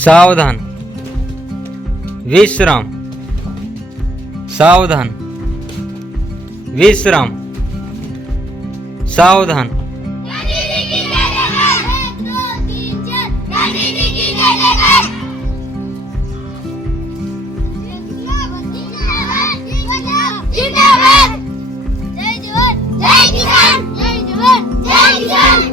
सावधान, विश्राम, सावधान, विश्राम, सावधान.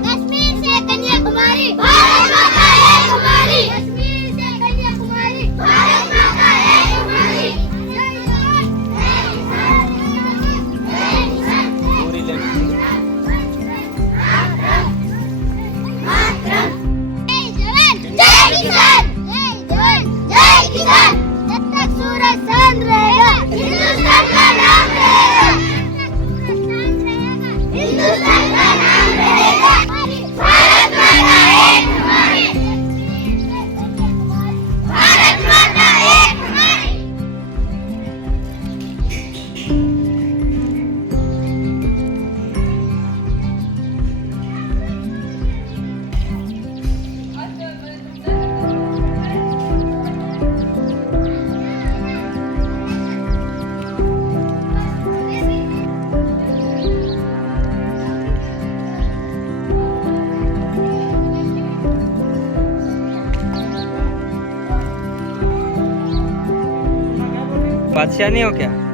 कश्मीर से कन्याकुमारी भारत माता एक हमारी. कश्मीर से कन्याकुमारी भारत माता एक हमारी. जय जवान जय किसान. जय किसान पूरी लेफ्ट. मातरम. जय जवान जय किसान. जय जवान जय किसान. जब तक सूरज चांद रहेगा हिंदुस्तान का नाम रहेगा. हिंदुस्तान का नाम रहेगा. भारत माता एक हमारी. भारत माता एक हमारी. बादशाह नहीं हो क्या?